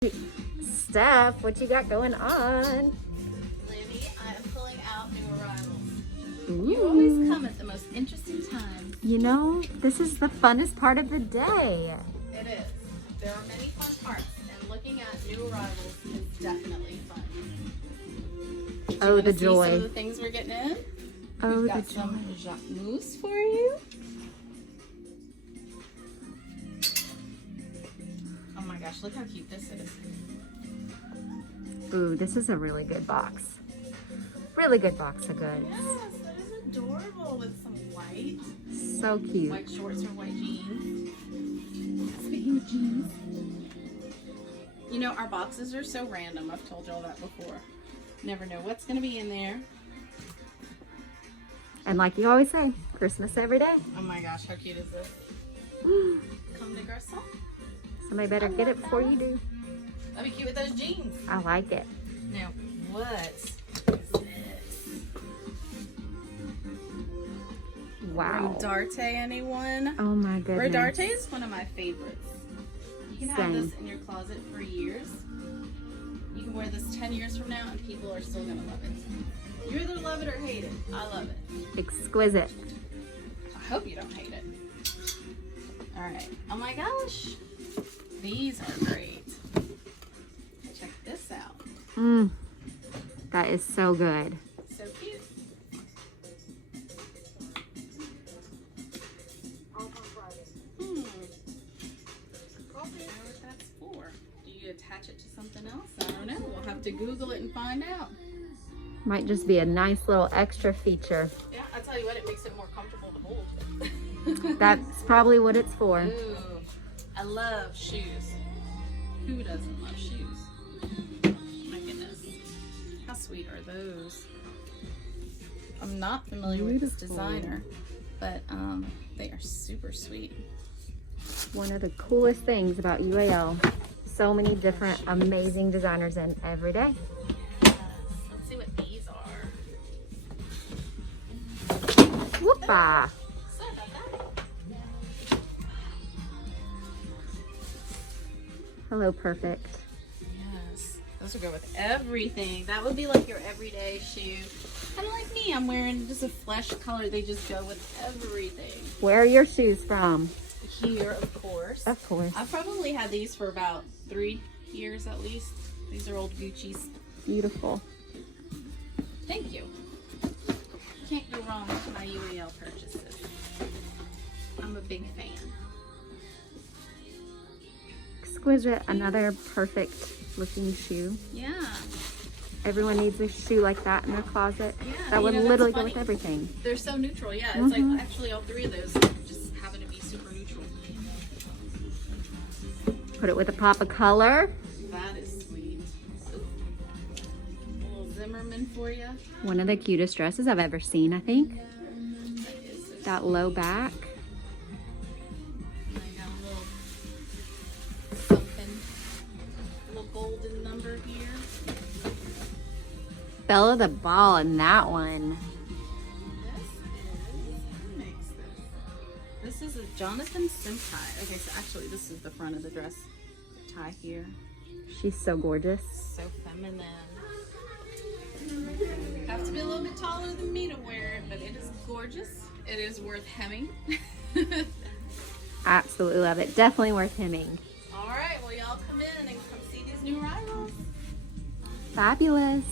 Steph, what you got going on? Libby, I am pulling out new arrivals. Ooh. You always come at the most interesting time. You know, this is the funnest part of the day. It is. There are many fun parts, and looking at new arrivals is definitely fun. Oh, the joy. See some of the things we're getting in? Oh, We've got the some joy. jacquemus for you. Oh my gosh, look how cute this is. Ooh, this is a really good box. Really good box of goods. Yes, that is adorable with some white. So cute. White shorts or white jeans. Speaking of jeans, you know, our boxes are so random. I've told y'all that before. Never know what's going to be in there. And like you always say, Christmas every day. Oh my gosh, how cute is this? Come to garçon. Somebody better get it before you do. That'd be cute with those jeans. I like it. Now, what is this? Wow. Rodarte, anyone? Oh my goodness. Rodarte is one of my favorites. You can have Same. this in your closet for years. You can wear this 10 years from now and people are still gonna love it. You either love it or hate it. I love it. Exquisite. I hope you don't hate it. All right. Oh my gosh. These are great. Check this out. Mmm. That is so good. So cute. Hmm. I wonder what that's for. Do you attach it to something else? I don't know. We'll have to Google it and find out. Might just be a nice little extra feature. Yeah, I'll tell you what, it makes it more comfortable to hold. That's probably what it's for. Ooh, I love shoes. Who doesn't love shoes? My goodness. How sweet are those? I'm not familiar with this Beautiful. designer, but they are super sweet. One of the coolest things about UAL. So many different amazing designers in every day. Yes. Let's see what these are. Whoopah. Sorry about that. Hello, perfect. Yes, those would go with everything. That would be like your everyday shoe. Kind of like me, I'm wearing just a flesh color. They just go with everything. Where are your shoes from? Here, of course. Of course. I've probably had these for about 3 years at least. These are old Gucci's. Beautiful. Thank you. Can't go wrong with my UAL purchases. I'm a big fan. Exquisite. Another perfect looking shoe. Yeah. Everyone needs a shoe like that in their closet. Yeah, That would you know, literally that's go with funny. everything. They're so neutral. Yeah, it's Mhm. like actually all 3 of those just happen to be super neutral. Put it with a pop of color. That is sweet. Ooh. A little Zimmermann for you. One of the cutest dresses I've ever seen, I think. That is so That low back. I got a little something, a little golden number here. Bella the ball in that one. Who makes this? This is a Jonathan Senpai. Okay, so actually this is the front of the dress. The tie here. She's so gorgeous. So feminine. Have to be a little bit taller than me to wear it, but it is gorgeous. It is worth hemming. Absolutely love it. Definitely worth hemming. All right, well y'all come in and come see these new arrivals. Fabulous.